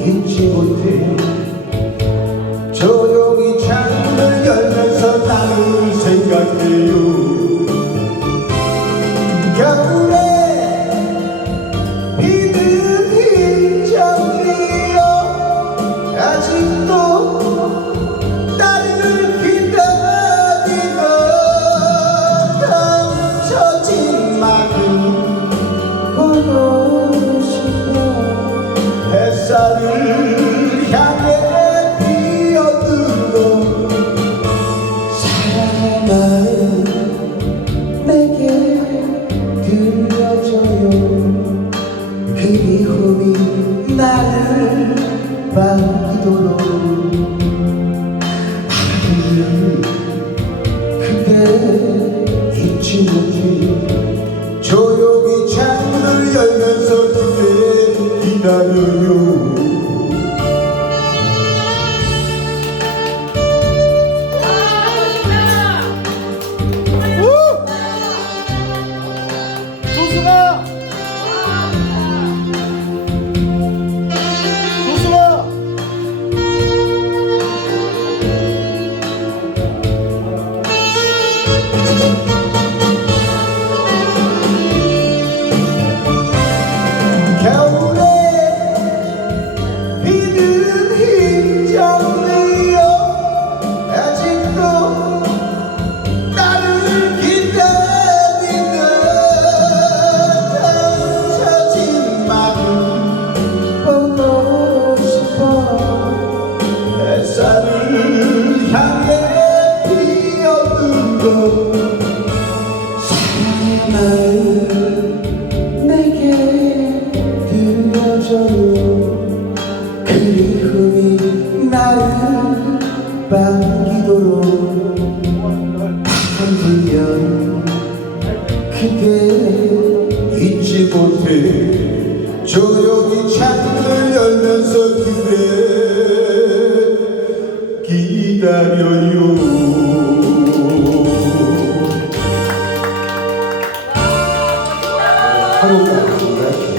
잊지 못해. 조용히 창문을 열면서 나를 비는 못해 조용히 창문을 열면서 그대 기다려요. 조승 사랑의 마음 내게 들려줘요. 그리움이 나를 반기도록 바람 불면 그대 잊지 못해 조용히 창문을 열면서 그대 기다려요 하루가 아니라